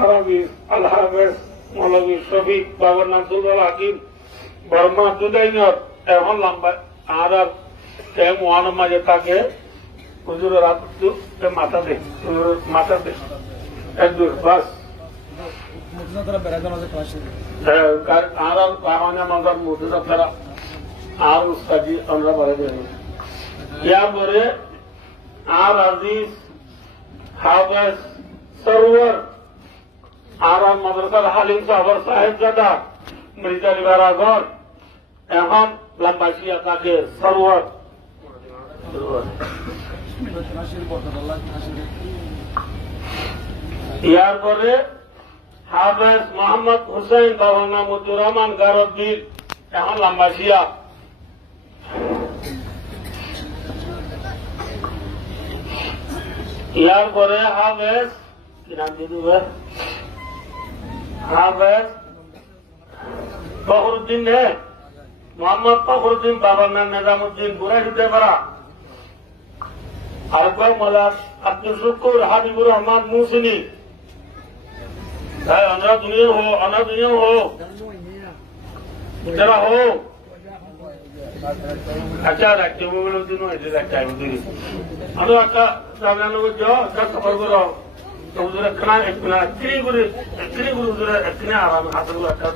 হারামি আল্লাহ হাফেজ মৌলভী শফিক বাবার নাম দুর্বল হাকিম বর্মা দুদাইনর এখন লম্বা আর মহান মাঝে তাকে হুজুরের মাথা দে মাথা দে একদূর বাস আর বাহানা মাজার মজুদ আপনারা আর উস্তাদি আমরা বলে দেন ইয়ার পরে আর আজিজ হাফেজ সরোয়ার আর মাদ্রাসার হালিম সাহর সাহেবজাদা মৃতালি বারাগর এখন লম্বাসিয়া তাকে সরোয়ার ইয়ার পরে হাফেজ মোহাম্মদ হুসেন বাবার নাম মজুর রহমান গারদ্দিন এখন লম্বাসিয়া ইয়ার পরে হাফেজ কি নাম দিয়ে দেবে হাফেজ ফখরুদ্দিন হে মোহাম্মদ ফখরুদ্দিন বাবার নাম নিজামুদ্দিন বুড়া দিতে পারা আরেকবার মজার আব্দুল শুকুর হাবিবুর রহমান মুসিনী আমরা দুনিয়া হো যারা হো আচ্ছা রাখতে দিন রাখতে আমি একটা জানানো খবর করো হুজুর একখানা একখানা একখানি করে হুজুর একখানে আরাম হাতে একটা